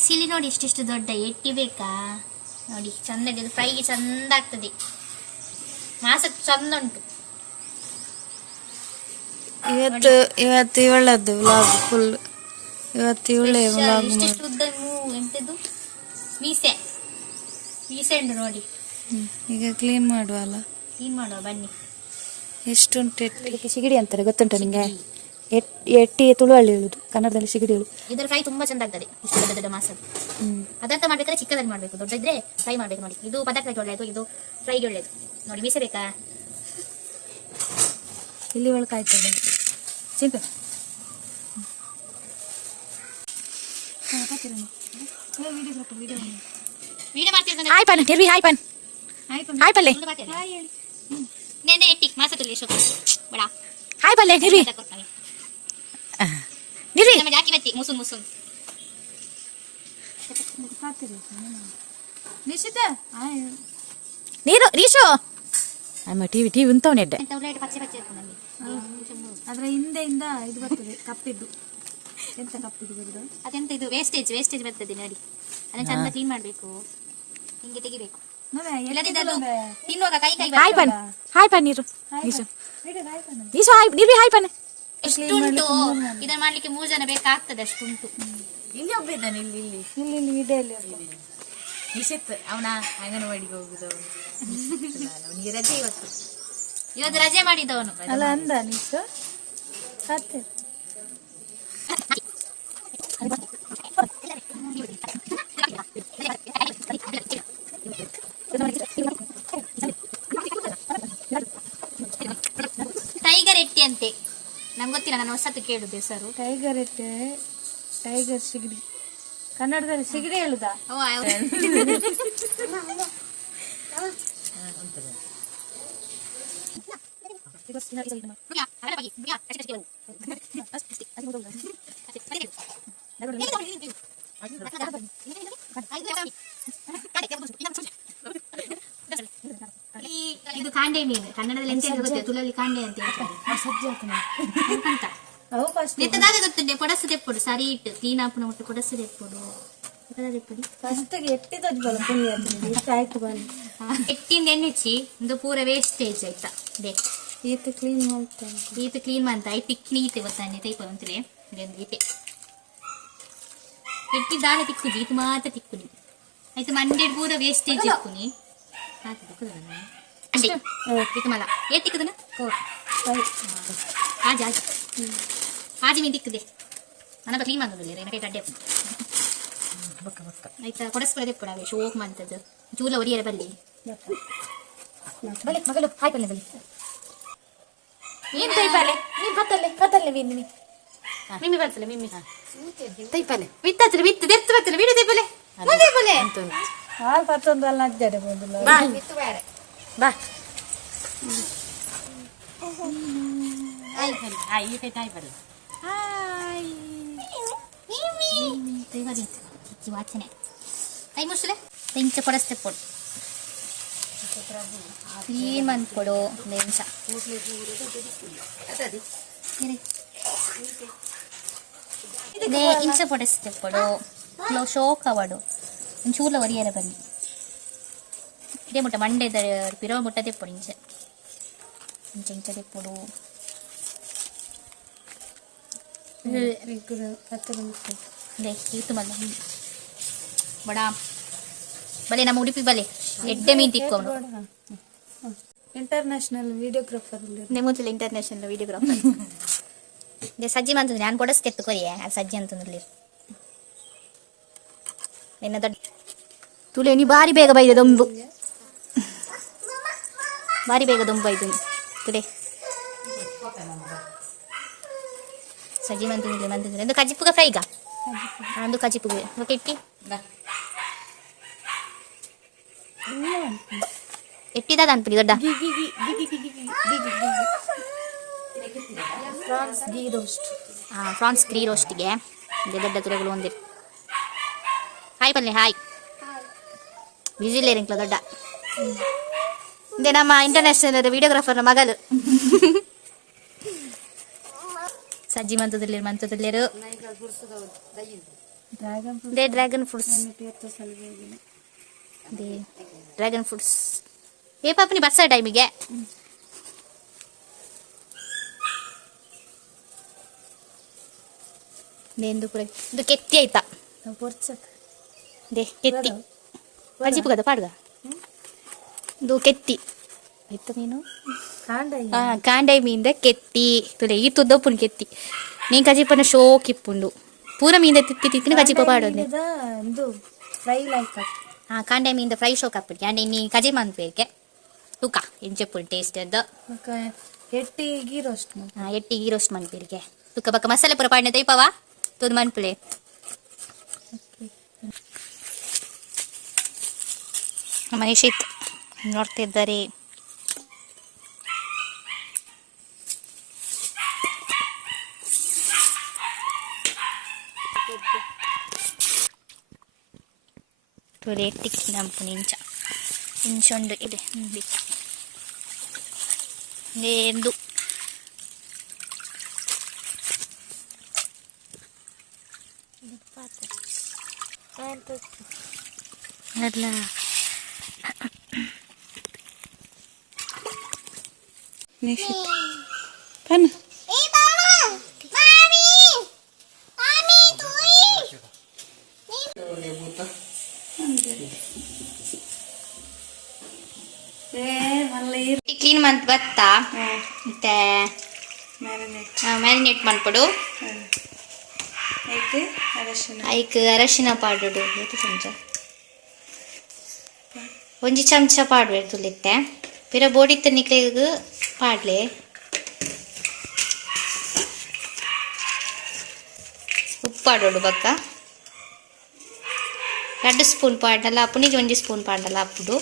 Guys ಇಲ್ಲಿ ನೋಡಿ ಇಷ್ಟಿಷ್ಟು ದೊಡ್ಡ ಎಟ್ಟಿ ಬೇಕಾ ನೋಡಿ, ಚಂದ ಫ್ರೈಗೆ ಚಂದ ಆಗ್ತದೆ, ಮಾಸಕ್ಕೆ ಚಂದ ಉಂಟು. ಇವತ್ತು ಇವಳದ್ದು ವ್ಲಾಗ್ ಫುಲ್, ಇವತ್ತು ಇವಳೇ ವ್ಲಾಗ್. ಇಷ್ಟಿಷ್ಟು ಉದ್ದ ಎಂತದ್ದು ಮೀಸೆ ಉಂಟು ನೋಡಿ. ಈಗ ಕ್ಲೀನ್ ಮಾಡುವಲ್ಲ, ಕ್ಲೀನ್ ಮಾಡುವ ಬನ್ನಿ. ಎಷ್ಟುಂಟು ಎಟ್ಟಿ. ಸಿಗಡಿ ಅಂತಾರೆ ಗೊತ್ತುಂಟ ನಿಂಗೆ? ಎಟ್ಟಿ ತುಳುವಳ್ಳಿ ಹೇಳುದು, ಕನ್ನಡದಲ್ಲಿ ಸಿಗಡಿ ಹೇಳುದು. ಇದರ ಫ್ರೈ ತುಂಬಾ ಚಂದ ಆಗ್ತದೆ, ಇಷ್ಟು ದೊಡ್ಡ ದೊಡ್ಡ ಮಾಸದ್ದು. ಅದಂತ ಮಾಡ್ಬೇಕಾದ್ರೆ ಚಿಕ್ಕದಾಗಿ ಮಾಡ್ಬೇಕು, ದೊಡ್ಡ ಇದ್ರೆ ಫ್ರೈ ಮಾಡ್ಬೇಕು ನೋಡಿ. ಇದು ಪದಾರ್ಥಕ್ಕೆ ಒಳ್ಳೆಯದು, ಇದು ಫ್ರೈಗೆ ಒಳ್ಳೆಯದು ನೋಡಿ. ಮೀಸೆ ಬೇಕಾ? ಇಲ್ಲಿ ಒಳಗೆ ಕಾಯ್ತದೆ ಸಿಂಪಲ್. ವಿಡಿಯೋ ಮಾಡ್ತಿರ್ತಾನೆ. ಹಾಯ್ ಪನ್ ನಿರ್ವಿ, ಹಾಯ್ ಪನ್, ಹಾಯ್ ಪಲ್ಲೆ, ನೆನೆ ಎಟ್ಟಿ ಮಾಸದಲ್ಲಿ ಶೋಕ ಬಡ ಹಾಯ್ ಪಲ್ಲೆ ನಿರ್ವಿ, ನಿರ್ವಿ ನಮ್ಮ ಜಾಕಿ ಬತ್ತಿ ಮುಸುನ್ ನಿಶಿತ ನೀರು ರೀಶು ಅಮ್ಮ ಟಿವಿ ಉಂತವನೆ ಎಡ್ಡೆ ಪಚ್ಚೆ ನನಗೆ ಅದರ ಹಿಂದೆಯಿಂದ ಇದು ಬರ್ತದೆ ಕಪ್ಪಿದ್ದು. ಎಂತ ಕಪ್ಪಿದ್ದು ಬರ್ತದೆ? ಅದೆಂತ ಇದು ವೇಸ್ಟೇಜ್ ಬರ್ತದೆ ನೋಡಿ. ಅದನ್ನ ಚಂದ ಕ್ಲೀನ್ ಮಾಡ್ಬೇಕು, ಹಿಂಗೆ ತೆಗಿಬೇಕು. ತಿನ್ನುವಾಗ ಕೈ ಹಾಯ್ ಪನ್, ಹಾಯ್ ಪನ್ ನೀರು ನೀಶು ನೀಶು ಹಾಯ್ ನಿರ್ವಿ, ಹಾಯ್ ಪನ್. ಎಷ್ಟುಂಟು ಇದನ್ನ ಮಾಡ್ಲಿಕ್ಕೆ 3 ಜನ ಬೇಕಾಗ್ತದೆ, ಅಷ್ಟುಂಟು. ಇಲ್ಲಿ ಒಬ್ಬ ಇದ್ದಾನೆ, ಇಲ್ಲಿ ವಿಡಿಯೋಲ್ಲಿ ನಿಶಿತ್ ಅವನ ಅಂಗನವಾಡಿಗೆ ಹೋಗುದು, ಅವನಿಗೆ ರಜೆ ಇವತ್ತು ರಜೆ ಮಾಡಿದವನು ಅಲ್ಲ ಅಂದ ನೀಶು ಹತ್ತೆ. ಟೈಗರ್ ಎಟ್ಟಿ ಅಂತೆ, ನಂಗೆ ಗೊತ್ತಿಲ್ಲ, ನಾನು ಹೊಸತು ಕೇಳುದು ಹೆಸರು. ಟೈಗರ್ ಎಟ್ಟೆ, ಟೈಗರ್ ಸಿಗಡಿ, ಕನ್ನಡದಲ್ಲಿ ಸಿಗಡಿ ಹೇಳುದಾ? ಇದು ಕಾಂಡೆ ಮೀನು, ಕನ್ನಡದಲ್ಲಿ ಎಂತ ಗೊತ್ತಿಲ್ಲ, ತುಳಲ್ಲಿ ಕಾಂಡೆ ಅಂತ ಹೇಳ್ತಾರೆ. ಎಂತದಾಗ ಗೊತ್ತುಂಟೆ? ಕೊಡಸು ತೆಪ್ಪುಡು ಸರಿ ಇಟ್ಟು ಕ್ಲೀನ್ ಆಪುನ ಮುಟ್ಟು ಕೊಡಸು ತೆಪ್ಪುಡು ಎಟ್ಟಿಂದ ಎಣ್ಣೆಚ್ಚಿ ಒಂದು ಪೂರ ವೇಸ್ಟೇಜ್ ಆಯ್ತಾ ಈತ ಕ್ಲೀನ್ ಮಾಡ್ತಾನೆ, ಈತ ಕ್ಲೀನ್ ಮಾಡ್ತಾ ಟಿಕ್ನಿ ಈತೆ ಗೊತ್ತಾನೆ ತೈಪ ಅಂತಲೇ ಈತೆ ಎಟ್ಟಿ ದಾನೆ ತಿಕ್ಕುಜಿ ಇದು ಮಾತ್ರ ತಿಕ್ಕುನಿ ಆಯ್ತು. ಮಂಡೆಡ್ ಪೂರ ವೇಸ್ಟೇಜ್ ಇಕ್ಕುನಿ ಅಂಡೆ ಇದು ಮಲ ಏಟ್ ತಿಕ್ಕದನ ಆಜ ಆಜ ಆಜಿ ಮೀನ್ ತಿಕ್ಕದೆ ನನ್ನ ಕ್ಲೀನ್ ಮಾಡೋದಿಲ್ಲ ಏನಕ್ಕೆ ಗಡ್ಡೆ ಆಯ್ತಾ. ಕೊಡಸ್ಕೊಳ್ಳೋದೇ ಕೂಡ ಶೋಕ್ ಮಾಡ್ತದ್ದು ಚೂಲ ಒರಿಯರ ಬಲ್ಲಿ ಬಲೆ ಮಗಳು ಹಾಯ್ ಬಲ್ಲೆ ಬಲ್ಲಿ ಏನ್ ತೈಪಾಲೆ ನೀನ್ ಬತ್ತಲ್ಲೇ ಮೀನು ಮಿಮ್ಮಿ ಬರ್ತಲ್ಲ ಮಿಮ್ಮಿ ತೈಪಾಲೆ ಬಿತ್ತತ್ರ ಬಿತ್ತು ದೆತ್ತು ಬರ್ತಲ್ಲ ಬಿಡು ತೈಪಾಲೆ ತೈಪಾಲೆ ಹಾಲು ಪತ್ತೊಂದು ಅಲ್ಲ ಅಜ್ಜಾಡೆ ಬಂದಿಲ್ಲ ಬಾ ಬಿತ್ತು ಬೇರೆ ಬಾ ಹಾಯ್ ಬಲ್ಲಿ ಹಾಯ್ ಈ ಕೈ ಹಾಯ್ ಬಲ್ಲಿ ಹಾಯ್ ಮಿಮ್ಮಿ ತೈಪಾಲೆ ಇಚ್ಚಿ ವಾಚನೆ ಕೈ ಮುಚ್ಚಲೆ ತೆಂಚ ಕೊಡಸ್ತೆ ಪೊಡು ಕ್ಲೀನ್ ಮಾಡ್ಕೊಡು ನಿಮಿಷ ಇಂಚ పొడిస్తే పొడు లో షోక్ అవడు ఇంచూల వరియర బన్ని ఇదే ముట్ట మండే పిరవ ముట్టదే పొడి ఇంచ ఇంచదే పొడు ದೇ ಈತು ಮಲ್ಲ ಬಡ ಬಲೆ ನಮ್ಮ ಉಡುಪಿ ಬಲೆ ಎಡ್ಡೆ ಮೀನ್ ತಿಕ್ಕೋನು ಇಂಟರ್ನ್ಯಾಷನಲ್ ವಿಡಿಯೋಗ್ರಾಫರ್ ನೆಮ್ಮುತ್ತಲ್ಲ ಇಂಟರ್ನ್ಯಾಷನಲ್ ವಿಡಿಯೋಗ್ರಾಫರ್ ಸಜ್ಜಿ ಅಂತಂದ್ರೆ ನಾನು ಕೊಡಿಸ್ತೆತ್ತು ಕೊರಿಯೆ ಅದು ಸಜ್ಜಿ ಅಂತಂದ್ರಲ್ಲಿ ನಿನ್ನ ದೊಡ್ಡ ತುಳೆ ನೀ ಭಾರಿ ಬೇಗ ಬೈದೆ ದೊಂಬು ಭಾರಿ ಬೇಗ ದೊಂಬು ಬೈದು ತುಳೆ ಸಜ್ಜಿ ಮಂತಂದ್ರೆ ಒಂದು ಕಜಿಪುಗ ಫ್ರೈಗ ಒಂದು ಕಜಿಪುಗೆ ಓಕೆ ಇಟ್ಟಿ ಎಟ್ಟಿದ ಅನ್ಪಡಿ ದೊಡ್ಡ ಫ್ರಾನ್ಸ್ ಗೀ ರೋಸ್ಟ್ಗೆ ದೊಡ್ಡ ತುರೆಗಳು ಒಂದಿರು ಹಾಯ್ ಪಲ್ಲೆ ಹಾಯ್ ವಿಜಿಲೇರಿಂಗ್ಲ ದೊಡ್ಡ ಇದೇ ನಮ್ಮ ಇಂಟರ್ನ್ಯಾಷನಲ್ ವಿಡಿಯೋಗ್ರಾಫರ್ನ ಮಗಳು ಸಜ್ಜಿ ಮಂತದಲ್ಲಿರು ದೇ ಡ್ರ್ಯಾಗನ್ ಫ್ರೂಟ್ಸ್ ದೇ ಡ್ರ್ಯಾಗನ್ ಫ್ರೂಟ್ಸ್ ಏ ಪಾಪನಿ ಬರ್ಸ ಟೈಮಿಗೆ ನೇಂದು ಪೂರ ಇದು ಕೆತ್ತಿ ಆಯ್ತಾ ದೇ ಕೆತ್ತಿ ಅಜಿಪು ಕದ ಪಾಡ್ಗ ಇದು ಕೆತ್ತಿ ಆಯ್ತು ನೀನು ಕಾಂಡೈ ಮೀಂದ ಕೆತ್ತಿ ತುಲೆ ಈ ತುದ್ದಪ್ಪುನ್ ಕೆತ್ತಿ ನೀನ್ ಕಜಿಪನ ಶೋಕ್ ಇಪ್ಪುಂಡು ಪೂರ ಮೀಂದ ತಿತ್ತಿ ತಿತ್ತಿನ ಕಜಿಪ ಪಾಡೋದು ಕಾಂಡೈ ಮೀಂದ ಫ್ರೈ ಶೋಕ್ ಹಾಕ್ಬಿಡಿ ಅಂಡ್ ನೀ ಕಜಿ ಮಂತ್ಬೇಕೆ ತೂಕ ಎಂಚೆಪ್ಪುಡು ಟೇಸ್ಟ್ ಅದು ಎಟ್ಟಿ ಗೀ ರೋಸ್ಟ್ ಮನ್ಪೇರಿಗೆ ತುಕ್ಕ ಬಕ್ಕ ಮಸಾಲೆ ಪೂರ ಪಾಡಿನ ತೈಪವಾ ತುದು ಮನ್ಪುಳೆ ಮನೀಶಿತ್ ನೋಡ್ತಿದ್ದಾರೆ ಟಿಕ್ಕಿ ನಂಪು ಇಂಚೊಂದು ಇದೆ ಎಂದು ಅಲ್ಲ ನಿಶಿತ್ ಕನ್ ಕ್ಲೀನ್ ಮಂತ್ ಬತ್ತಾ ಮತ್ತೆ ಮ್ಯಾರಿನೇಟ್ ಮಾಡ್ಕೊಡು ಐಕ್ ಅರಶಿನ ಪಾಡುಡು ಎಷ್ಟು ಚಮಚ ಒಂಜಿ ಚಮಚ ಪಾಡುವೆ ತುಲಿತ್ತೆ ಪಿರ ಬೋಡಿತ್ತ ನಿಕ್ಲೆಗ್ ಪಾಡ್ಲೆ ಉಪ್ಪು ಪಾಡೋಡು ಬಕ್ಕ 2 ಸ್ಪೂನ್ ಪಾಡಲ್ಲ ಅಪ್ಪನಿಗೆ 1 ಸ್ಪೂನ್ ಪಾಡಲ್ಲ ಅಪ್ಪುಡು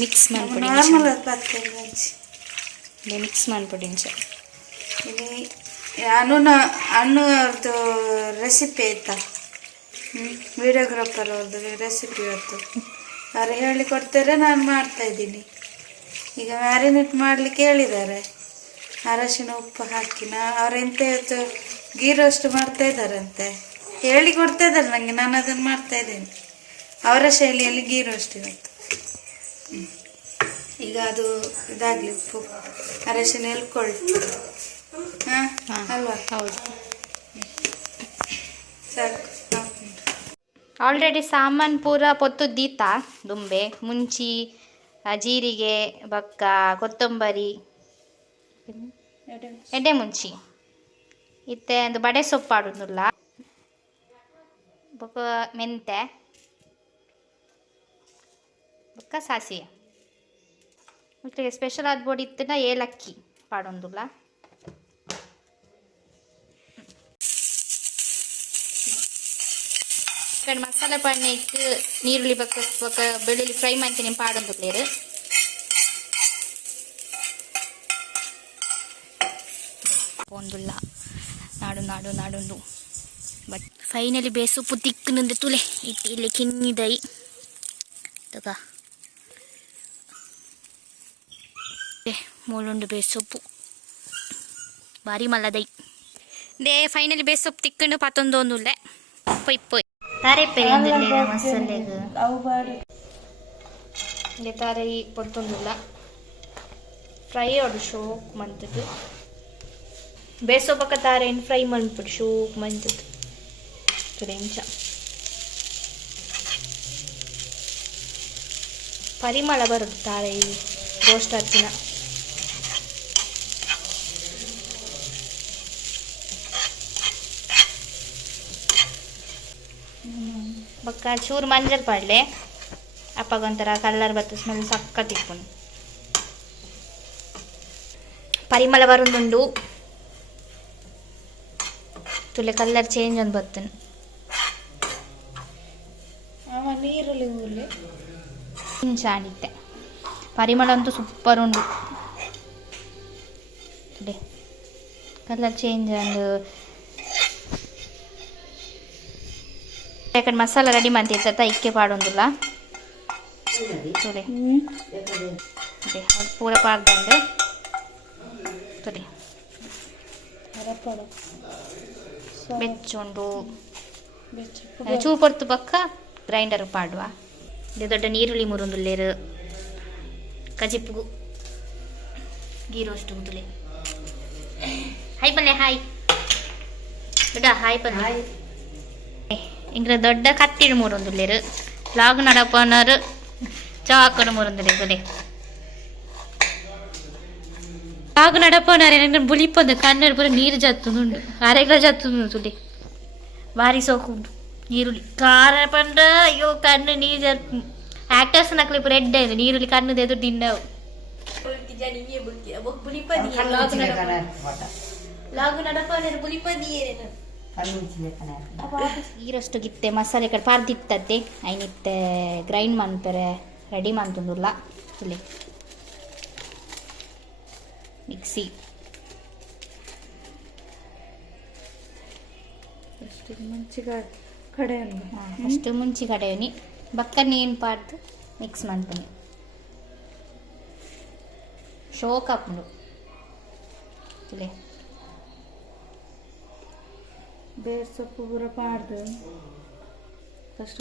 ಮಿಕ್ಸ್ ಮಾಡ್ಬಿಡಿ ಮಿಕ್ಸ್ ಮಾಡ್ಬಿಡಿ ಅನ್ನು ಅವ್ರದ್ದು ರೆಸಿಪಿ ಆಯ್ತಾ ವಿಡಿಯೋಗ್ರಾಫರ್ ಅವ್ರದ್ದು ರೆಸಿಪಿ ಇವತ್ತು ಅವ್ರು ಹೇಳಿ ಕೊಡ್ತಾರೆ ನಾನು ಮಾಡ್ತಾ ಇದ್ದೀನಿ ಈಗ ಮ್ಯಾರಿನೇಟ್ ಮಾಡಲಿಕ್ಕೆ ಹೇಳಿದ್ದಾರೆ ಅರಶಿನ ಉಪ್ಪು ಹಾಕಿ ಅವರೆಂತ ಇವತ್ತು ಗೀ ರೋಸ್ಟ್ ಮಾಡ್ತಾ ಇದ್ದಾರಂತೆ ಹೇಳಿ ಕೊಡ್ತಾ ಇದ್ದಾರೆ ನನಗೆ ನಾನು ಅದನ್ನು ಮಾಡ್ತಾ ಇದ್ದೇನೆ ಅವರ ಶೈಲಿಯಲ್ಲಿ ಗೀ ರೋಸ್ಟ್ ಇವತ್ತು ಈಗ ಅದು ಇದಾಗಲಿ ಉಪ್ಪು ಅರಶಿನ ಎಲ್ಕೊಳ್ಳಿ ಅಲ್ವಾ ಹೌದು ಸಾಕು ಆಲ್ರೆಡಿ ಸಾಮಾನು ಪೂರ ಪೊತ್ತು ದೀತಾ ದುಂಬೆ ಮುಂಚಿ ಜೀರಿಗೆ ಬಕ್ಕ ಕೊತ್ತಂಬರಿ ಎಡೆ ಮುಂಚಿ ಇತ್ತೆ ಒಂದು ಬಡೆ ಸೊಪ್ಪು ಆಡುದಿಲ್ಲ ಬೊಕ್ಕ ಮೆಂತೆ ಬೊಕ್ಕ ಸಾಸಿವೆ ಮಕ್ಕಳಿಗೆ ಸ್ಪೆಷಲ್ ಆದ ಬೋಡಿ ಇತ್ತಿನ ಏಲಕ್ಕಿ ಪಾಡೊಂದುಲ್ಲ ಕಡೆ ಮಸಾಲೆ ಪಣ್ಣೆಕ್ಕೆ ನೀರುಳ್ಳಿ ಬಕ್ಕ ಬೆಳ್ಳುಳ್ಳಿ ಫ್ರೈ ಮಾಡ್ತೀನಿ ಪಾಡೊಂದುಲ್ಲೇರು ಒಂದುಲ್ಲ ನಾಡು ನಾಡು ನಾಡೊಂದು ಬಟ್ ಫೈನಲಿ ಬೇಸೊಪ್ಪು ತಿಕ್ಕನಂದೆ ತುಲೆ ಇಟ್ಟು ಇಲ್ಲಿ ಕಿನ್ನಿದೈ ತಗ ಮೂಲುಂಡು ಬೇಸೊಪ್ಪು ಭಾರಿ ಮಲ್ಲದೈ ದೇ ಫೈನಲಿ ಬೇಸೊಪ್ಪು ತಿಕ್ಕಂಡು ಪತ್ತೊಂದೊಂದುಲ್ಲೆ ಪೊಯ್ ಪೊಯ್ ತಾರೆ ಪೆರಿಯೊಂದುಲ್ಲೆ ಮಸಾಲೆಗ್ ದೇ ತಾರೆ ಪೊರ್ತೊಂದುಲ್ಲ ಫ್ರೈ ಆಡು ಶೋಕ್ ಮಂತದ್ದು ಬೇಸೊಪ್ಪಕ್ಕ ತಾರೆ ಫ್ರೈ ಮಾಡ್ಬಿಡು ಶೋಕ್ ಮಂತದ್ದು ತುರೆಂಚ ಪರಿಮಳ ಬರುತ್ತೆ ತಾರೆ ರೋಸ್ಟ್ ಹಚ್ಚಿನ ಬಕ್ಕ ಚೂರು ಮಂಜಲ್ ಪಾಡ್ಲೆ ಅಪ್ಪಗೊಂಥರ ಕಲರ್ ಬತ್ತು ಸ್ಮೆಲ್ ಸಕ್ಕ ತಿಕ್ಕೊಂಡು ಪರಿಮಳ ಬರೋದುಂಡು ತುಲೆ ಕಲರ್ ಚೇಂಜ್ ಒಂದು ಬತ್ತನು ನೀರುಳ್ಳಿ ಊರ್ಲಿ ಹಿಂಚಾಡಿತ್ತೆ ಪರಿಮಳ ಅಂತೂ ಸೂಪರ್ ಉಂಡು ಕಲರ್ ಚೇಂಜ್ ಒಂದು ಯಾಕಂದ್ರೆ ಮಸಾಲ ರೆಡಿ ಮಾಡ್ತಿರ್ತ ಇಕ್ಕೆ ಪಾಡೊಂದಿಲ್ಲ ಅದೇ ಪೂರ ಪಾಡ್ದಂಡು ಅರಪಡ ಬೆಚ್ಚುಂಡು ಚೂ ಪೊರ್ತು ಪಕ್ಕ ಗ್ರೈಂಡರ್ ಪಾಡುವ ಇದು ದೊಡ್ಡ ನೀರುಳ್ಳಿ ಮುರುಂದುಲ್ಲೇರು ಕಜಿಪ್ಪು ಗೀ ರೋಸ್ಟ್ ಉಂಟುಲೆ ಹಾಯ್ ಬಲ್ಲೆ ಹಾಯ್ ದೊಡ್ಡ ಹಾಯ್ ಬಲ್ಲೆ ಇಂಗ್ರ ದೊಡ್ಡ ಕತ್ತಿಡು ಮುರುಂದುಲ್ಲೇರು ಲಾಗ್ ನಡಪನರು ಚಾಕಡು ಮುರುಂದುಲೆ ಗುಲೆ ಲಾಗ್ ನಡಪನರೆ ನನ್ನ ಬುಳಿಪಂದು ಕನ್ನಡ ಪೂರ ನೀರು ಜತ್ತುಂಡು ಅರೆಗ್ಲ ಜತ್ತುಂಡು ತುಲೆ ಭಾರಿ ಸೋಕುಂಡು ನೀರುಳ್ಳಿ ಖಾರ ಪಂಡ ಅಯ್ಯೋ ಕಣ್ಣು ನೀರು ಜತ್ತು ಆಕ್ಟರ್ಸ್ ನಕ್ಲಿ ಪೂರ ಎಡ್ಡೆ ನೀರುಳ್ಳಿ ಕಣ್ಣು ಎದು ತಿನ್ನವು ಈರಷ್ಟು ಗಿತ್ತೆ ಮಸಾಲೆ ಕಡೆ ಪಾರ್ದಿತ್ತದ್ದೆ ಐನಿತ್ತೆ ಗ್ರೈಂಡ್ ಮಾಡ್ತಾರೆ ರೆಡಿ ಮಾಡ್ತಂದುಲ್ಲ ಇಲ್ಲಿ ಮಿಕ್ಸಿ ಅಷ್ಟು ಮುಂಚೆ ಕಡೆಯನಿ ಬಕ್ಕನೆ ಏನು ಪಾಡ್ದು ಮಿಕ್ಸ್ ಮಾಡ್ತೀನಿ ಶೋಕಾಪುಂಡು ಇಲ್ಲೇ ಬೇರೆ ಸೊಪ್ಪು ಪೂರ ಪಾಡ್ದು ಫಸ್ಟ್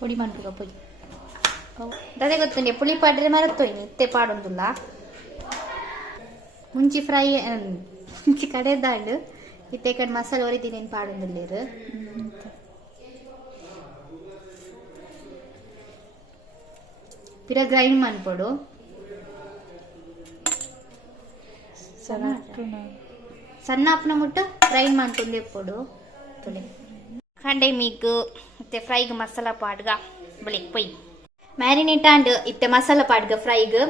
ಪೊಡಿ ಮಾಡ್ಬೇಕು ಪೊಡಿ ಅದೇ ಗೊತ್ತುಂಡೆ ಪುಳಿ ಪಾಡ್ರೆ ಮರತ್ತೋಯ್ನಿ ಇತ್ತೆ ಪಾಡೊಂದುಲ್ಲ ಮುಂಚಿ ಫ್ರೈ ಮುಂಚಿ ಕಡೆದಾಂಡು ಇತ್ತೆ ಕಡೆ ಮಸಾಲೆ ಹೊರಿದ್ದೀನಿ ಏನು ಪಾಡೊಂದಿಲ್ಲೇರು ಪಿರ ಗ್ರೈಂಡ್ ಮಾಡ್ಕೊಡು ಸಣ್ಣ ಅಪ್ಪನ ಮುಟ್ಟು ಗ್ರೈಂಡ್ ಮಾಡ್ಕೊಂಡು ಎಪ್ಪೋಡು ತುಳಿ ಕಂಡೆ ಮೀಗು ಮತ್ತೆ ಫ್ರೈಗೆ ಮಸಾಲ ಪಾಡ್ಗ ಬಳಿ ಪೊಯ್ ಮ್ಯಾರಿನೇಟ್ ಆಂಡ್ ಇತ್ತೆ ಮಸಾಲ ಪಾಡ್ಗ ಫ್ರೈಗೆ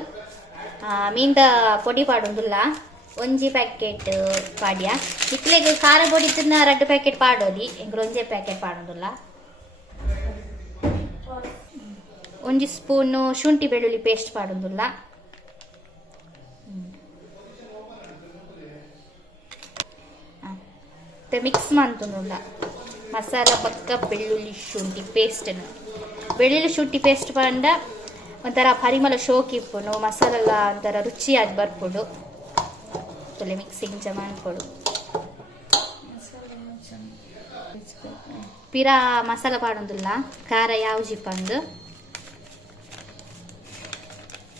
ಮೀನ್ದ ಪೊಡಿ ಪಾಡೊಂದುಲ್ಲ ಒಂಜಿ ಪ್ಯಾಕೆಟ್ ಪಾಡ್ಯ ಇಕ್ಲೆಗ್ ಖಾರ ಪೊಡಿ ತಿನ್ನ 2 ಪ್ಯಾಕೆಟ್ ಪಾಡೋದಿ ಎಂಗ್ರ ಒಂಜೆ ಪ್ಯಾಕೆಟ್ ಪಾಡೊಂದುಲ್ಲ ಒಂಜಿ ಸ್ಪೂನು ಶುಂಠಿ ಬೆಳ್ಳುಳ್ಳಿ ಪೇಸ್ಟ್ ಪಾಡೊಂದುಲ್ಲ ಮಿಕ್ಸ್ ಮಾಡ್ತುಂಡುಲ್ಲ ಮಸಾಲ ಪಕ್ಕ ಬೆಳ್ಳುಳ್ಳಿ ಶುಂಠಿ ಪೇಸ್ಟನ್ನು ಬೆಳ್ಳುಳ್ಳಿ ಶುಂಠಿ ಪೇಸ್ಟ್ ಪಂಡ ಒಂಥರ ಪರಿಮಳ ಶೋಕ್ ಇಪ್ಪುನು ಮಸಾಲೆಲ್ಲ ಒಂಥರ ರುಚಿಯಾಗಿ ಬರ್ಪುಡು ತೊಲೆ ಮಿಕ್ಸಿಂಗ್ ಜ ಮಾಡ್ಕೊಡು ಪಿರ ಮಸಾಲ ಪಾಡೊಂದುಲ್ಲ ಖಾರ ಯಾವ ಜಿಪ್ಪಂದು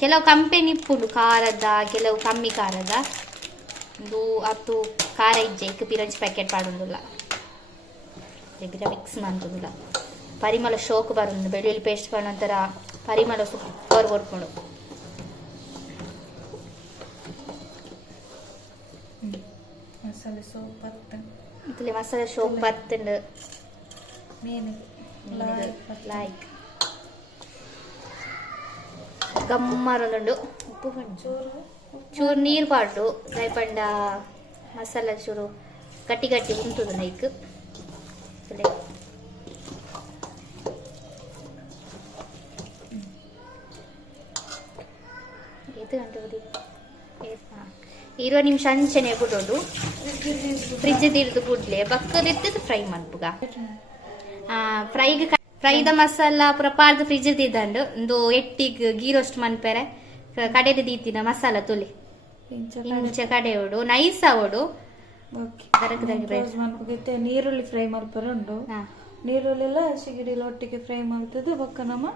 ಕೆಲವು ಕಂಪೆನಿ ಇಪ್ಪುಂಡು ಖಾರದ ಕೆಲವು ಕಮ್ಮಿ ಖಾರದ ಒಂದು 10 ಖಾರ ಇಜ್ಜೆ ಇಕ್ಕ ಪಿರಂಜಿ ಪ್ಯಾಕೆಟ್ ಪಾಡೊಂದುಲ್ಲ ಬಿರ ಮಿಕ್ಸ್ ಮಾಡ್ತುಂಡುಲ್ಲ ಪರಿಮಳ ಶೋಕ್ ಬರುಂಡು ಬೆಳ್ಳುಳ್ಳಿ ಪೇಸ್ಟ್ ಪಂಡ ಒಂಥರ ಪರಿಮಳ ಸೂಪರ್ ಬರ್ಪುಂಡು ಮಸಾಲೆ ಸೋಪ್ ಇತ್ತಲೆ ಮಸಾಲೆ ಶೋಕ್ ಬತ್ತುಂಡು ಮೀನು ಲೈಕ್ ಗಮ್ಮರೊಂದುಂಡು ಉಪ್ಪು ಚೂರು ನೀರು ಪಾಡು ಪಂಡ ಮಸಾಲ ಚೂರು ಗಟ್ಟಿ ಗಟ್ಟಿ ಉಂಟುದು ನೈಕ್ ಇದು ಗಂಟೆ 20 ನಿಮಿಷ ಅಂಚನೆ ಬಿಡೋದು ಫ್ರಿಜ್ ತಿರ್ದು ಬಿಡ್ಲೆ ಬಕ್ಕದಿತ್ತು ಫ್ರೈ ಮಾಡ್ಬುಗ ಫ್ರೈದ ಮಸಾಲ ಪೂರ ಪಾರ್ದು ಫ್ರಿಜ್ ತಿದ್ದಂಡು ಒಂದು ಎಟ್ಟಿಗೆ ಗೀ ರೋಸ್ಟ್ ಮನ್ಪೆರೆ ಕಡೆದು ದೀತಿನ ಮಸಾಲ ತುಳಿ ಇಂಚ ಕಡೆ ಓಡು ನೈಸ್ ಓಡು ನೀರುಳ್ಳಿ ಫ್ರೈ ಮಲ್ಪರ ಉಂಡು ನೀರುಳ್ಳಿ ಎಲ್ಲ ಸಿಗಿಡಿಲ ಒಟ್ಟಿಗೆ ಫ್ರೈ ಮಾಡ್ತದೆ ಬೊಕ್ಕ ನಮ್ಮ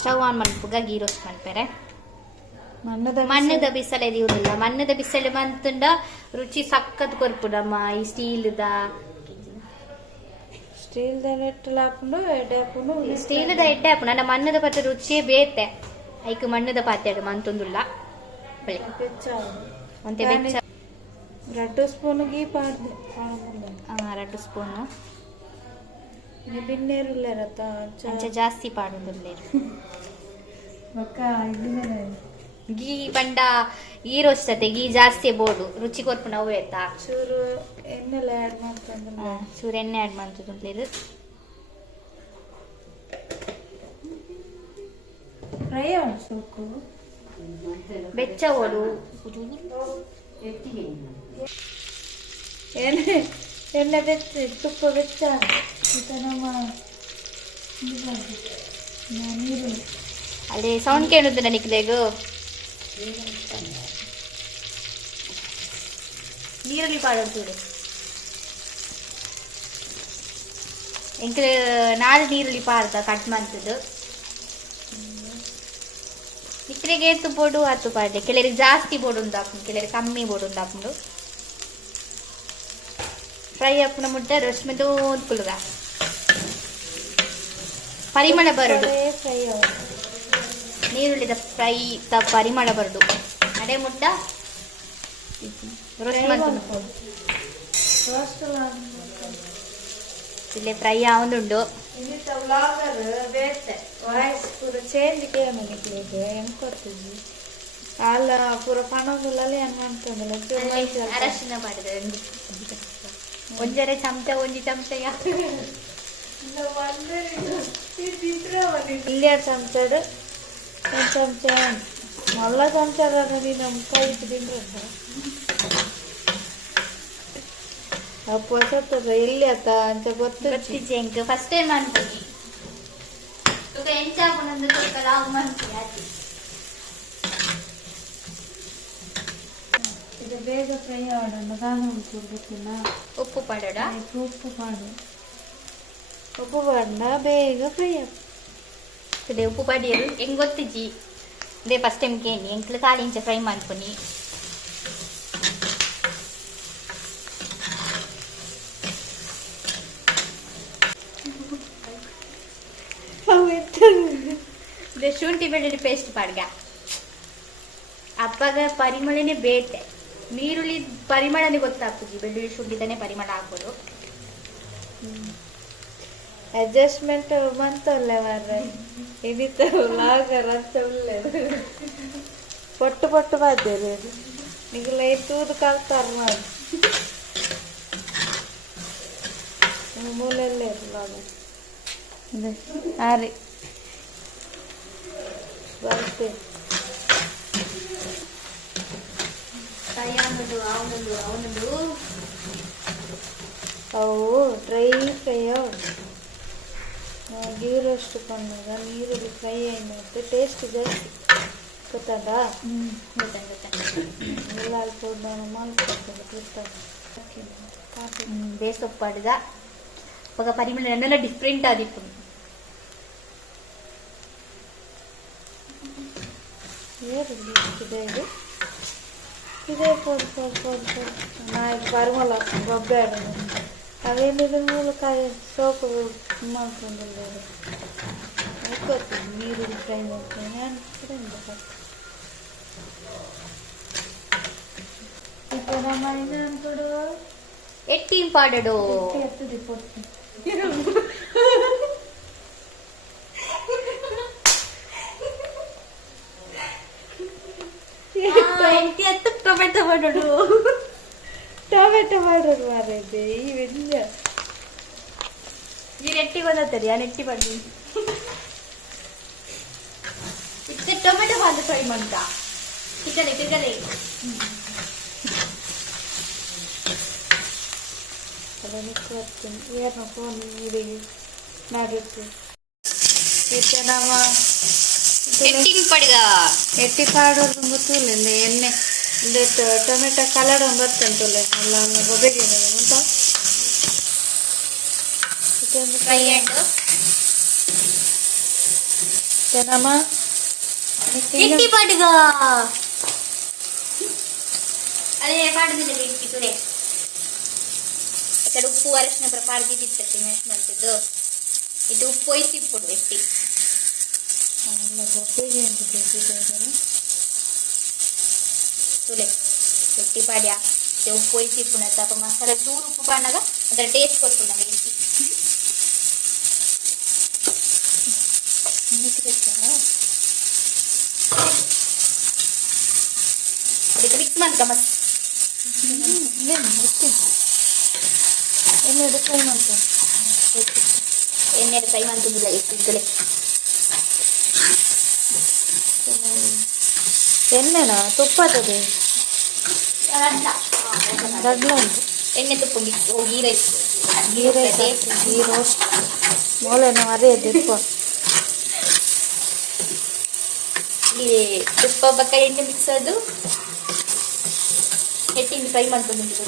ಸ್ಟವ್ ಆನ್ ಮಲ್ಪುಗ ಗೀ ರೋಸ್ಟ್ ಮನ್ಪೆರೆ ಮಣ್ಣದ ಬಿಸಲೆ ಇವ್ರಿಲ್ಲ ಮಣ್ಣದ ಬಿಸಲೆ ಬಂತುಂಡ ರುಚಿ ಸಕ್ಕತ್ ಕೊರ್ಪುಡಮ್ಮ ಈ ಸ್ಟೀಲ್ದ ಸ್ಟೀಲ್ದ ಎಡ್ಡೆ ಹಾಪುಂಡು ನನ್ನ ಮಣ್ಣದ ಪಾತ್ರೆ ರುಚಿಯೇ ಬೇತೆ ಐಕ್ ಮಣ್ಣದ ಪಾತ್ರೆ ಮಂತೊಂದುಲ್ಲ ಒಂತೆ ಬೆಚ್ಚ 2 ಸ್ಪೂನ್ ಗೀ ಪಾಡ್ದೆ 2 ಸ್ಪೂನು ಬಿನ್ನೇರುಲ್ಲೇರತ್ತ ಅಂಚ ಜಾಸ್ತಿ ಪಾಡೊಂದುಲ್ಲೇರು ಗೀ ಪಂಡ ಗೀ ರೋಸ್ಟತೆ ಗೀ ಜಾಸ್ತಿ ಬೋಡು ರುಚಿ ಕೊರ್ಪು ನಾವು ಆಯ್ತಾ ಚೂರು ಎಣ್ಣೆಲ್ಲ ಆ್ಯಡ್ ಮಾಡ್ತಂದ್ರೆ ಚೂರು ಎಣ್ಣೆ ಆ್ಯಡ್ ಮಾಡ್ತಂದ್ಲೇರು ಫ್ರೈ ಸೋಕು ಬೆಚ್ಚ ಓಡು ಎಣ್ಣೆ ಬೆಚ್ಚ ತುಪ್ಪ ಬೆಚ್ಚ ನಮ್ಮ ನೀರು ಅಲ್ಲಿ ಸೌಂಡ್ ಕೇಳುದು ನನಗೆ ನೀರಲ್ಲಿ ಪಾಡೋದು ಎಂಕ್ ನಾಲ್ ನೀರಲ್ಲಿ ಪಾಡ್ದ ಕಟ್ ಮಾಡ್ತದ್ದು ಇಕ್ಕರೆಗೆ ಏತು ಬೋಡು ಆತು ಪಾಡ್ದೆ ಕೆಲರಿಗೆ ಜಾಸ್ತಿ ಬೋಡು ಉಂದು ಹಾಕೊಂಡು ಕೆಲರಿಗೆ ಕಮ್ಮಿ ಬೋಡು ಉಂದು ಹಾಕೊಂಡು ಫ್ರೈ ಹಾಪುನ ಮುಟ್ಟ ರೋಸ್ಟ್ ಮೆದು ಕುಲುಗ ಪರಿಮಳ ಬರಡು ನೀರುಳ್ಳಿದ ಫ್ರೈ ತ ಪರಿಮಳ ಬರಡು ಅಡೆ ಮುಟ್ಟ ರೋಸ್ಟ್ ಮಾಡ್ಕೊಂಡು ಇಲ್ಲೇ ಫ್ರೈ ಆವೊಂದುಂಡು ವಾಯ್ಸ್ ಪೂರ ಚೇಂಜ್ ಕೇಳಿಗೆ ಹೆಂಗ್ ಕೊಡ್ತಿದ್ವಿ ಅಲ್ಲ ಪೂರ ಪಣದಲ್ಲಿ ಅನ್ಕೊಂತಂದ್ರೆ ಅರಶಿನ ಮಾಡಿದ್ರೆ ಒಂಜರೆ ಚಮಚ ಒಂಜಿ ಚಮಚ ಇಲ್ಲಿ 2 ಚಮಚ 1 ಚಮಚ ಮಲ್ಲ ಚಮಚ ನೀನು ಕೈ ತಿಂದ್ರೆ ಅಪ್ಪ ಸತ್ತದ ಎಲ್ಲಿ ಆತ ಅಂತ ಗೊತ್ತಿಜ್ಜೆ ಎಂಕ್ ಫಸ್ಟ್ ಟೈಮ್ ಮಾಡ್ತೀನಿ ತುಕ ಎಂಚಾಪುನಂದು ತುಕ ಲಾಗ್ ಮಾಡ್ತೀನಿ ಆಚೆ ಇದು ಬೇಗ ಫ್ರೈ ಆಡೋಣ ನಾನು ಉಂಟು ಉಪ್ಪು ಪಾಡೋಡ ಉಪ್ಪು ಪಾಡು ಉಪ್ಪು ಪಾಡ ಬೇಗ ಫ್ರೈ ಇದೆ ಉಪ್ಪು ಪಾಡಿಯರು ಹೆಂಗ್ ಗೊತ್ತಿಜ್ಜಿ ಇದೇ ಫಸ್ಟ್ ಟೈಮ್ ಕೇಳಿ ಎಂಕ್ಲು ಕಾಲಿ ಇಂಚ ಫ್ರೈ ಮಾಡ್ಕೊನಿ ಇದೆ ಶುಂಠಿ ಬೆಳ್ಳುಳ್ಳಿ ಪೇಸ್ಟ್ ಪಾಡ್ಗ ಅಪ್ಪಗ ಪರಿಮಳನೇ ಬೇಟೆ ನೀರುಳ್ಳಿ ಪರಿಮಳನೇ ಗೊತ್ತಾಗ್ತದೆ ಬೆಳ್ಳುಳ್ಳಿ ಶುಂಠಿದನೇ ಪರಿಮಳ ಹಾಕೋದು ಅಡ್ಜಸ್ಟ್ಮೆಂಟ್ ಬಂತಲ್ಲ ಮಾರ್ರೆ ಇದಿತ್ತ ಲಾಗರ್ ಅಂತ ಒಳ್ಳೆದು ಪೊಟ್ಟು ಪೊಟ್ಟು ಬಾದ್ದೇರಿ ನಿಗಲ ತೂದು ಕಲ್ತಾರ ಮಾಡಿ ಮೂಲೆಲ್ಲೇ ಲಾಗರ್ ಆರಿ ಬರ್ತೇವೆ ಅವನದು ಅವು ಡ್ರೈ ಫ್ರೈ ಗೀ ರೋಸ್ಟ್ ಕೊಂಡಾಗ ನೀರಲ್ಲಿ ಫ್ರೈ ಆಯ್ತು ಟೇಸ್ಟ್ ಜಾಸ್ತಿ ಗೊತ್ತದ ಎಲ್ಲ ಅಲ್ಪ ಮಾಡ್ಕೊಡ್ತದೆ ಗೊತ್ತಾಗ ಬೇಸೊಪ್ಪಾಡಿದ ಇವಾಗ ಪರಿಮಳ ನನ್ನೆಲ್ಲ ಡಿಫ್ರೆಂಟ್ ಆದಿತ್ತು ಇದು ಇದೇ ಕೊಡು ನಾ ಪರಿಮಳ ಗೊಬ್ಬೆ ಅವೇನಿದೆ ಮೂಲಕಾಯಿ ಸೋಪು ಮಾಡ್ಕೊಂಡಿಲ್ಲ ಗೊತ್ತಿಲ್ಲ ನೀರುಳ್ಳಿ ಫ್ರೈ ಮಾಡ್ತೀನಿ ನಾನು இப்போ நம்ம என்ன போடுவோம் எட்டியும் பாடடோ எத்துடி போட்டு ಎಂಟಿ ಎತ್ತು ಟೊಮೆಟೊ ಪಾಡಡು ಟೊಮೆಟೊ ಮಾಡೋದು ಮಾರೈತೆ ಈ ವೆಜ್ಜ ಈ ನೆಟ್ಟಿ ಬಂದತ್ತರಿ ಆ ನೆಟ್ಟಿ ಬಂದು ಇತ್ತೆ ಟೊಮೆಟೊ ಬಾಂದು ಫ್ರೈ ಮಾಡ್ತ ತಿಕ್ಕಲೆ ತಿಕ್ಕಲೆ ಅದನ್ನು ಕೊಡ್ತೀನಿ ಏನು ಫೋನ್ ನೀರಿಗೆ ಮಾಡಿರ್ತೀವಿ ಇತ್ತೆ ನಮ್ಮ ಎಟ್ಟಿಂಗ್ ಪಡ್ಗ ಎಟ್ಟಿ ಪಾಡೋದು ಗೊತ್ತಿಲ್ಲ ಎಣ್ಣೆ ಟೊಮೆಟೊ ಕಲರ್ ಬರ್ತಂತಲ್ಲ ಅಲ್ಲ ಗೊಬ್ಬೆಗೆ ಅಂತ ಫ್ರೈ ಆಯ್ತು ನಮ್ಮ ಎಟ್ಟಿ ಪಡ್ಗ ಅದೇ ಪಾಡದಿಲ್ಲ ಎಟ್ಟಿ ತುರೆ ఇక్కడ ఉప్పు అరసిన ప్రపాడికి తిప్పి మెషర్మెంట్ ఇది ఉప్పు పోయి తిప్పుడు ఎట్టి ತುಲೆ ಎಟ್ಟಿ ಪಾಡ್ಯ ಉಪ್ಪು పోయి ತಿಪ್ಪುನ ತಪ ಮಸಾಲೆ ಚೂರು ಉಪ್ಪು ಪಾಡಾಗ ಅದರ ಟೇಸ್ಟ್ ಕೊಡ್ತುಂಡ ಬೇಯಿಸಿ ಅದಕ್ಕೆ ಮಿಕ್ಸ್ ಮಾಡ್ಕ ಮತ್ತೆ ಎಣ್ಣೆ ಫ್ರೈ ಮಾಡ್ತೀನಿ ಎಣ್ಣೆ ಫ್ರೈ ಮಾಡ್ತಿದ್ದಿಲ್ಲ ಎಟ್ಟಿದ್ದಲೆ ಎಣ್ಣೆನಾ ತುಪ್ಪ ಅದೇ ದಡ್ಲ ಉಂಟು ಎಣ್ಣೆ ತುಪ್ಪ mix ghee rice ghee roast ಮೂಲೆನೂ ಅದೇ ದಿಪ್ಪ ಇಲ್ಲಿ ತುಪ್ಪ ಬಕ್ಕ ಎಣ್ಣೆ ಮಿಕ್ಸ್ ಅದು ಎಟ್ಟಿಂದು ಫ್ರೈ ಮಾಡ್ಕೊಂಡು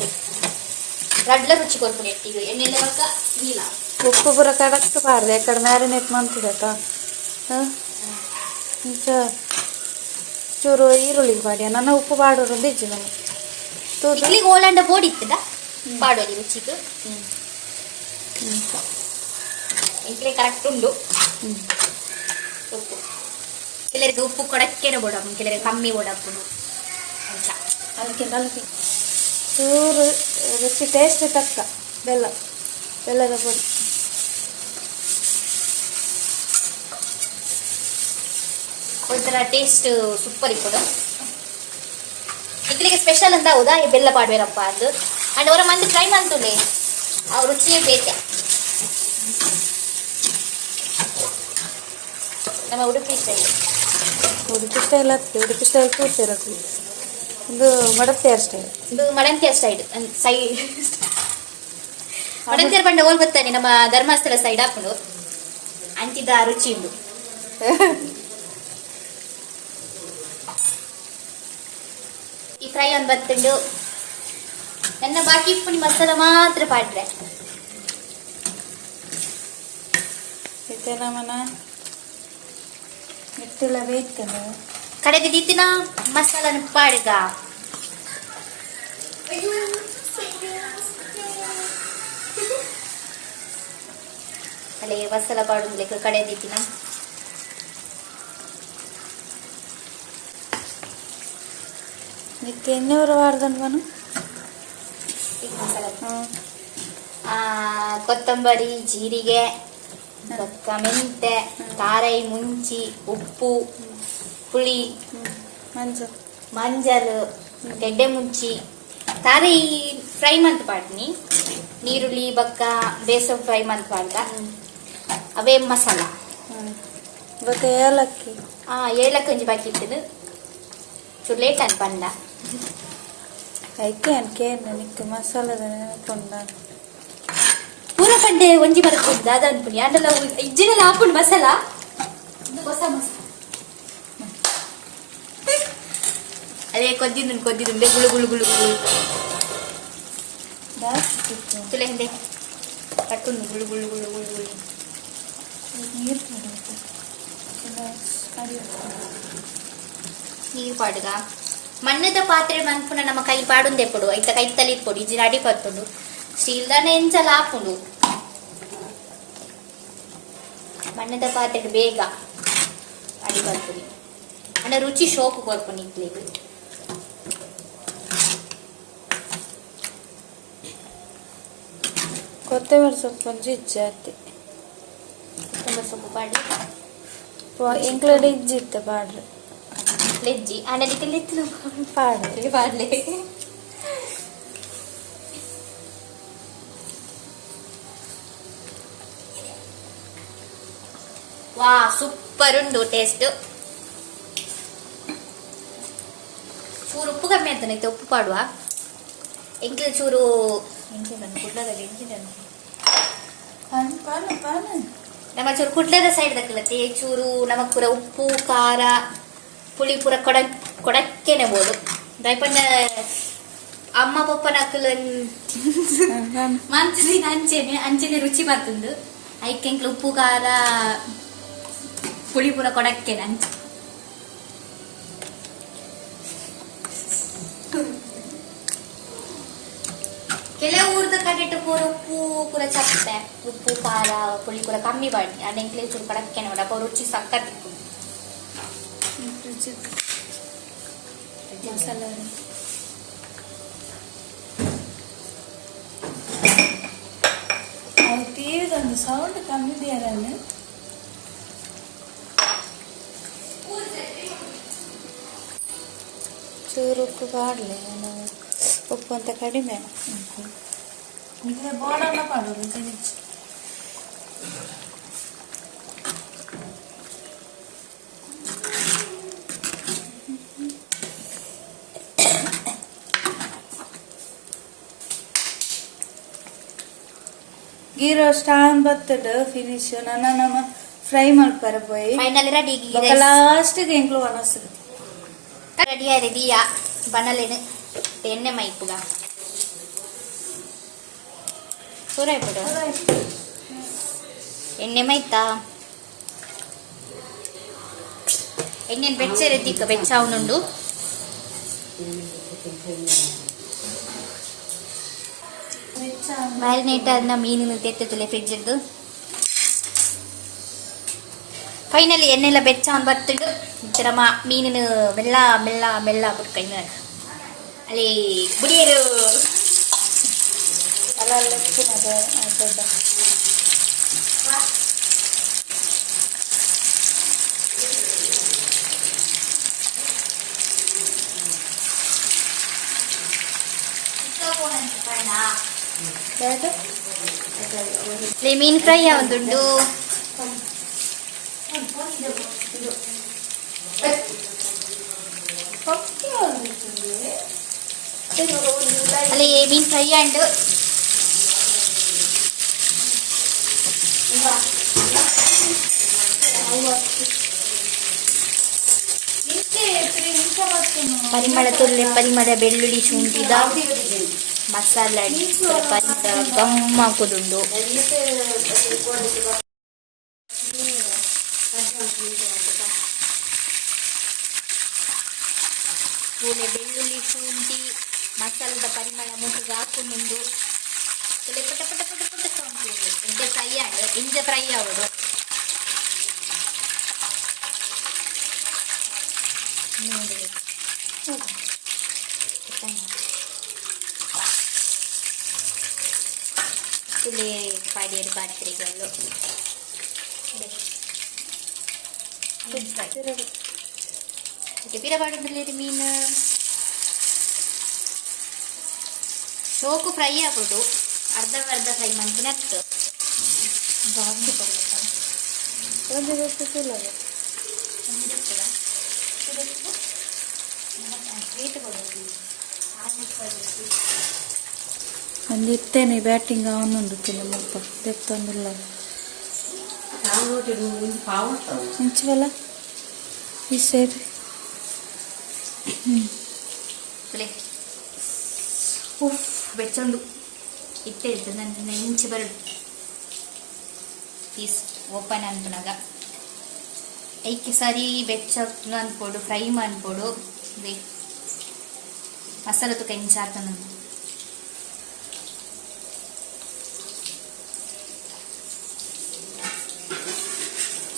ರಡ್ಲ ರುಚಿ ಕೊಡ್ತೀನಿ ಎಟ್ಟಿಗೆ ಎಣ್ಣೆಲೆ ಪಕ್ಕ ನೀಲ ಉಪ್ಪು ಪೂರ ಕಡಕ್ ಪಾರ್ದೆ ಎಕ್ಕಡೆ ಮ್ಯಾರಿನೇಟ್ ಮಾಡ್ತಿದ್ದಕ್ಕ ಇಂಚ ಚೂರು ಈರುಳ್ಳಿ ಪಾಡ್ಯ ನನ್ನ ಉಪ್ಪು ಪಾಡೋರು ಬಿಜ್ಜಿ ನಮ್ಮ ಇಡ್ಲಿಗೆ ಓಲಾಂಡ ಪೋಡಿತ್ತದ ಪಾಡೋದು ರುಚಿಗೆ ಇಂಕ್ಲೆ ಕರೆಕ್ಟ್ ಉಂಡು ಉಪ್ಪು ಕೆಲರಿಗೆ ಉಪ್ಪು ಕೊಡಕ್ಕೇನೆ ಬೋಡಪ್ಪು ಕೆಲರಿಗೆ ಕಮ್ಮಿ ಬೋಡಪ್ಪು ಅಂತ ಅದಕ್ಕೆ ಚೂರು ರುಚಿ ಟೇಸ್ಟ್ ತಕ್ಕ ಬೆಲ್ಲದ ಪುಡಿ ಒಂಥರ ಟೇಸ್ಟ್ ಸೂಪರ್ ಇಪ್ಪಡು ಇಡ್ಲಿಗೆ ಸ್ಪೆಷಲ್ ಅಂತ ಹೌದಾ ಈ ಬೆಲ್ಲ ಪಾಡ್ಬೇರಪ್ಪ ಅದು ಅಂಡ್ ಅವರ ಮಂದಿ ಟ್ರೈ ಮಾಡ್ತುಲೆ ಆ ರುಚಿಯೇ ಬೇಕೆ ನಮ್ಮ ಉಡುಪಿ ಸ್ಟೈಲ್ ಉಡುಪಿ ಸ್ಟೈಲ್ ಕೂತಿರೋದು ಇದು ಮಡತ್ತೆಯರ್ ಸ್ಟೈಲ್ ಇದು ಮಡಂತಿಯರ್ ಸೈಡ್ ಮಡಂತಿಯರ್ ಪಂಡ ಹೋಲ್ ಬರ್ತಾನೆ ನಮ್ಮ ಧರ್ಮಸ್ಥಳ ಸೈಡ್ ಹಾಕೊಂಡು ಅಂತಿದ್ದ ರುಚಿ ಉಂಟು ಈ ಫ್ರೈ ಒಂದು ಬತ್ತುಂಡು ನನ್ನ ಬಾಕಿ ಪುಡಿ ಮಸಾಲ ಮಾತ್ರ ಪಾಡ್ರೆ ಮತ್ತೆ ನಮ್ಮನ ಮಿಟ್ಟೆಲ್ಲ ಬೇಯ್ತಲ್ಲ ಕಡೆಗೆ ದಿತ್ತಿನ ಮಸಾಲನ ಪಾಡ್ಗ ಅಲ್ಲೇ ಮಸಾಲ ಪಾಡುದು ಲೆಕ್ಕ ಕಡೆ ದಿತ್ತಿನ ನಿಕ್ಕೆ ಎಣ್ಣೆವರ ವಾರದನ್ವನು ಕೊತ್ತಂಬರಿ ಜೀರಿಗೆ ಮೆಂತೆ ಕಾರೈ ಮುಂಚಿ ಉಪ್ಪು ಪುಳಿ ಮಂಜಲ್ ಗೆಡ್ಡೆ ಮುಂಚಿ ತಾರೈ ಫ್ರೈ ಮಂತ್ ಪಾಡ್ನಿ ನೀರುಳ್ಳಿ ಬಕ್ಕ ಬೇಸನ್ ಫ್ರೈ ಮಂತ್ ಪಾಡ್ದ ಅವೇ ಮಸಾಲ ಮತ್ತೆ ಏಲಕ್ಕಿ ಏಲಕ್ಕಿ ಒಂಜಿ ಬಾಕಿ ಇರ್ತದೆ ಚೂರು ಲೇಟ್ ಅಂತ ಪಂಡ ಐಕೆ ಅನ್ಕೇನು ನಿಕ್ಕೆ ಮಸಾಲದ ನೆನಪುಂಡ ಪೂರ ಪಂಡೆ ಒಂಜಿ ಬರ್ತದೆ ಅದ ಅನ್ಪುನಿ ಅದೆಲ್ಲ ಇಜ್ಜಿನೆಲ್ಲ ಹಾಪುಂಡು ಮಸಾಲ ಹೊಸ ಮಸಾಲ ಅದೇ ಕೊದ್ದಿದ್ದು ಗುಳು ಗುಳು ಗುಳು ಗುಳು ತುಲೆ ಹಿಂದೆ ಕಟ್ಟುಂಡು ಗುಳು ಗುಳು ಗುಳು ಗುಳು ಗುಳು ನೀರು ಪಾಡುಗ ಮಣ್ಣದ ಪಾತ್ರೆ ಮನ್ಪುನ ನಮ್ಮ ಕೈ ಪಾಡುಂದೆ ಪೊಡು ಐತ ಕೈ ತಲಿ ಪೊಡು ಇಜ್ಜಿನ ಅಡಿ ಪತ್ತುಂಡು ಸ್ಟೀಲ್ದಾನೆ ಎಂಚಲ ಹಾಪುಂಡು ಮಣ್ಣದ ಪಾತ್ರೆ ಬೇಗ ಅಡಿ ಬರ್ತುನಿ ಅಣ್ಣ ರುಚಿ ಶೋಕು ಕೊರ್ಪುನಿ ಇಡ್ಲಿಗೆ ಕೊತ್ತಂಬರಿ ಸೊಪ್ಪು ಒಂಜಿ ಇಜ್ಜಾತಿ ಕೊತ್ತಂಬರಿ ಸೊಪ್ಪು ಪಾಡಿ ಎಂಕ್ಲಡೆ ಇಜ್ಜಿತ್ತೆ ಪಾಡ್ರೆ ಲೆಜ್ಜಿ ಅಣ್ಣಲಿಕ್ಕೆ ಲೆತ್ತು ಪಾಡ್ರೆ ಪಾಡ್ಲೆ ವಾ ಸೂಪರ್ ಉಂಡು ಟೇಸ್ಟ್ ಚೂರು ಉಪ್ಪು ಕಮ್ಮಿ ಅಂತಾನೈತೆ ಉಪ್ಪು ಪಾಡುವ ಎಂಕ್ಲೆ ಚೂರು ಕುಡ್ಲದಲ್ಲಿ ನಮ್ಮ ಚೂರು ಕುಡ್ಲದ ಸೈಡ್ ದಕ್ಕಲತ್ತೆ ಚೂರು ನಮಕ್ ಪೂರ ಉಪ್ಪು ಖಾರ ಪುಳಿ ಪೂರ ಕೊಡಕ್ಕೇನೆ ಬೋದು ದಯಪಂಡ ಅಮ್ಮ ಪಪ್ಪನ ಅಕ್ಕಲ ಮಂತ್ರಿನ ಅಂಚೆನೆ ರುಚಿ ಬರ್ತಂದು ಐಕೆಂಕ್ಲ ಉಪ್ಪು ಖಾರ ಪುಳಿ ಪೂರ ಕೊಡಕ್ಕೇನೆ ಅಂಚೆ ಕೆಲವು ಊರ್ದ ಕಟ್ಟಿಟ್ಟು ಪೂರ ಉಪ್ಪು ಪೂರ ಚಪ್ಪೆ ಉಪ್ಪು ಖಾರ ಪುಳಿ ಪೂರ ಕಮ್ಮಿ ಮಾಡಿ ಅಡೆಂಕ್ಲೆ ಚೂರು ಕಡಕ್ಕೇನೆ ನೋಡ ಅಪ್ಪ ರುಚಿ ಸಕ್ಕತ್ತಿತ್ತು ಮಸಾಲ ಟಿವಿದೊಂದು ಸೌಂಡ್ ಕಮ್ಮಿ ಬೇರಲ್ಲ ಚೂರು ಉಪ್ಪು ಪಾಡಲೆ ಉಪ್ಪು ಅಂತ ಕಡಿಮೆ ಬೋಡಲ್ಲ ಪಾಡೋದು ತಿನಿಚ್ ಗೀ ರೋಸ್ಟ್ ಆನ್ ಬರ್ತದ ಫಿನಿಶ್ ನನ್ನ ನಮ್ಮ ಫ್ರೈ ಮಾಡ್ಪಾರ ಪೋಯಿ ಫೈನಲ್ ರೆಡಿ ಲಾಸ್ಟ್ ಗೆ ಎಂಕ್ಲು ಅನಸ್ತದೆ ರೆಡಿ ಆಯ್ತು ಬನಲೇನು ಎಣ್ಣೆ ಮೈಪುಗ ಸೂರಾಯ್ಪುಡ ಎಣ್ಣೆ ಮೈತಾ ಎಣ್ಣೆನ್ ಬೆಚ್ಚರೆ ದಿಕ್ಕ ಬೆಚ್ಚಾವನುಂಡು ಮ್ಯಾರಿನೇಟ್ ಆದ ಮೀನಿನ ತೆತ್ತಲೆ ಫ್ರಿಡ್ಜ್ ಇದ್ದು ಫೈನಲಿ ಎಣ್ಣೆಲ್ಲ ಬೆಚ್ಚವನ್ ಬರ್ತಿದ್ದು ಇತರ ಮೀನಿನ ಮೆಲ್ಲ ಮೆಲ್ಲ ಮೆಲ್ಲ ಬಿಟ್ಟು ಕೈ ಮೇಲೆ ಅಲ್ಲಿ ಬುಡಿಯರು ಮೀನ್ ಫ್ರೈ ಯಾವ್ದುಂಟು ಅಲ್ಲಿ ಮೀನ್ ಫ್ರೈ ಅಂಡ್ ಪರಿಮಳ ತುಳ್ಳೆ ಪರಿಮಳ ಬೆಳ್ಳುಳ್ಳಿ ಶುಂಠಿದ ಮಸಾಲ ಪರಿಮಳ ಗಮ್ಮ ಹಾಕೋದುಂಡು ಪೂಲೆ ಬೆಳ್ಳುಳ್ಳಿ ಶುಂಠಿ ಮಸಾಲದ ಪರಿಮಳ ಮುಟ್ಟಿಗೆ ಹಾಕೊಂಡು ಪುಲೆ ಪಟ ಪಟ ಪಟ ಪಟ ಸೌಂಡ್ ಇಂಜೆ ಫ್ರೈ ಆಂಡ್ ಇಂಜೆ ಫ್ರೈ ಆಗೋದು ಪುಲೆ ಪಾಡಿಯರು ಪಾತ್ರೆಗಳು ಪಿರಬಾಡುದಿಲ್ಲ ಮೀನು ಶೋಕು ಫ್ರೈ ಆಗೋದು ಅರ್ಧ ಫ್ರೈ ಮಾಡ್ಬಿಟ್ಟು ಒಂದಿತ್ತೇನೆ ಬ್ಯಾಟಿಂಗ್ ಅವನೊಂದು ತಿನ್ನಪ್ಪ ತೆತ್ತೊಂದಿಲ್ಲ ಇಂಚವಲ್ಲ ಈ ಸೈಡ್ ಉಫ್ ಬೆಚ್ಚೊಂಡು ಇಟ್ಟೆ ಇರ್ತದೆ ನನ್ನ ಇಂಚೆ ಬರಡು ಪೀಸ್ ಓಪನ್ ಅನ್ಪನಾಗ ಐಕೆ ಸಾರಿ ಬೆಚ್ಚನು ಅನ್ಕೊಡು ಫ್ರೈ ಮಾಡ್ಕೊಡು ಮಸಾಲ ತುಕ ಇಂಚ ಆತ ನಂದು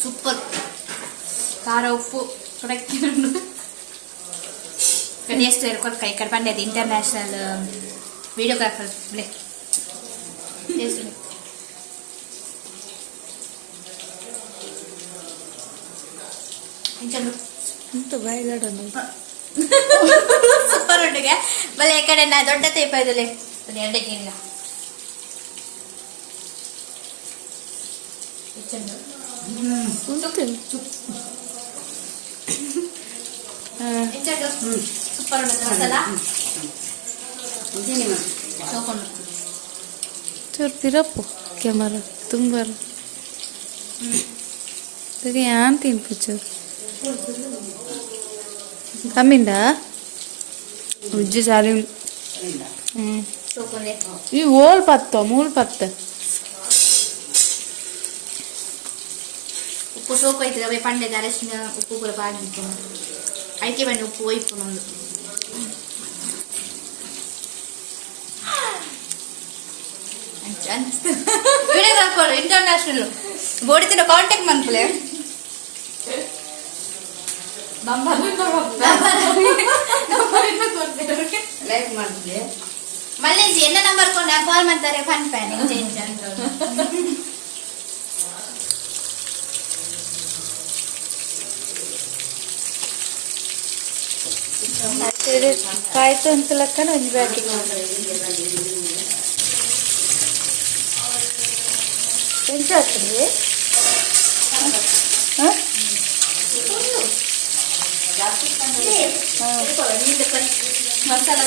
ಸೂಪರ್ ಖಾರ ಉಪ್ಪು ಕರೆಕ್ಟ್ ಟೇಸ್ಟ್ ಇರ್ಕೊಂಡು ಕೈ ಕಡ್ಪಂಡೆ ಅದು ಇಂಟರ್ನ್ಯಾಷನಲ್ ವಿಡಿಯೋಗ್ರಾಫರ್ ಸೂಪರ್ ಉಂಡಿಗೆ ಬಲೆ ಈ ಕಡೆ ನಾ ದೊಡ್ಡ ತೇಪ ಇದಲೆ ಎರಡಕ್ಕಿಲ್ಲ ಸೂಪರ್ ಉಂಟು ಮಸಾಲ ಚೂರ್ತಿರಪ್ಪು ಕ್ಯಾಮರಾ ತುಂಬಾರ ಏನ್ ತಿನ್ಪುಚ್ಚು ಕಮ್ಮಿಂದ ಉಜ್ಜು ಸಾಲಿ ಈ ಓಲ್ ಪತ್ತು ಮೂಲ್ ಪತ್ತು ಉಪ್ಪು ಸೋಕು ಆಯ್ತದೆ ಪಂಡೆದ ಅರಶಿನ ಉಪ್ಪು ಕೂಡ ಬಾಗಿತ್ತು ಅಡಿಕೆ ಬಣ್ಣ ಉಪ್ಪು ಒಯ್ಪು ನಮ್ದು ವಿಡಿಯೋಗ್ರಾಫರ್ ಇಂಟರ್ನ್ಯಾಷನಲ್ ಬೋಡಿತಿನ ಕಾಂಟ್ಯಾಕ್ಟ್ ಮನ್ಪುಲೆ ಮళ్ళీ ఎన్న నంబర్ కొన్న కాల్ ಮಾಡ್ತಾರೆ ಫನ್ ಪ್ಯಾನ್ ಚೇಂಜ್ ಅಂತ ಕಾಯ್ತು ಅಂತ ಲೆಕ್ಕನ ಒಂದು ಬ್ಯಾಗಿ ಎಂತ ಆಗ್ತದೆ masala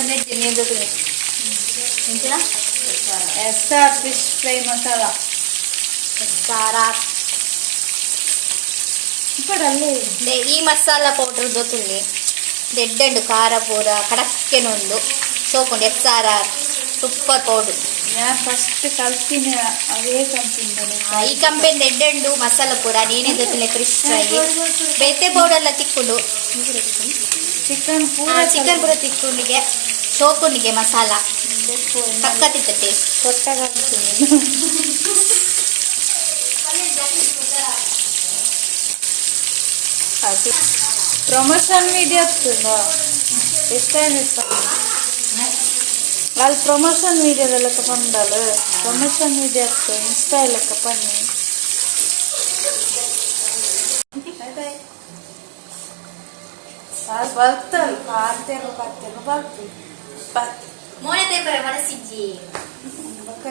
SR fish fry masala ಈ ಮಸಾಲ ಪೌಡರ್ ಗೊತ್ತಿಲ್ಲ ದೆಡ್ಡಂಡು ಖಾರ ಪೂರ ಕಡಕ್ಕೆನೊಂದು ಸೋಕೊಂಡು SRR ಸೂಪರ್ ಪೌಡರ್. ഞാൻ ഫസ്റ്റ് കളിത്തിന് അതേ ಕಂಪನಿ ಈ ಕಂಪೆನಿ ಎಡ್ಡೆಂಡು ಮಸಾಲ ಪೂರ ನೀನೇ ಗೊತ್ತಿಲ್ಲ ಫಿಶ್ ಫ್ರೈ ಬೇತೆ ಪೌಡರ್ ಎಲ್ಲ ತಿಕ್ಕೊಂಡು ಚಿಕನ್ ಪೂರ ಚಿಕನ್ ಪೂರ ತಿಕ್ಕೊಂಡಿಗೆ ಸೋಕೊಂಡಿಗೆ ಮಸಾಲ ಸಕ್ಕತ್ತಿತ್ತ ಟೇಸ್ಟ್ ಕೊಟ್ಟಾಗ್ತೀನಿ. ಪ್ರಮೋಷನ್ వీడియో వస్తుందా ఎಷ್ಟైనా వాళ్ళు ప్రమోషన్ వీడియోల లెక్క పండాలి. ప్రమోషన్ వీడియో వస్తుంది ఇన్స్టా లెక్క పని. ಬರ್ತಾರೆ ಪಾರ್ತೇನೋ ಬರ್ತಾರೆ ಮೋನೆ ತೇಪರೆ ಮನಸ್ಸಿಜ್ಜಿ ಬಕ್ಕ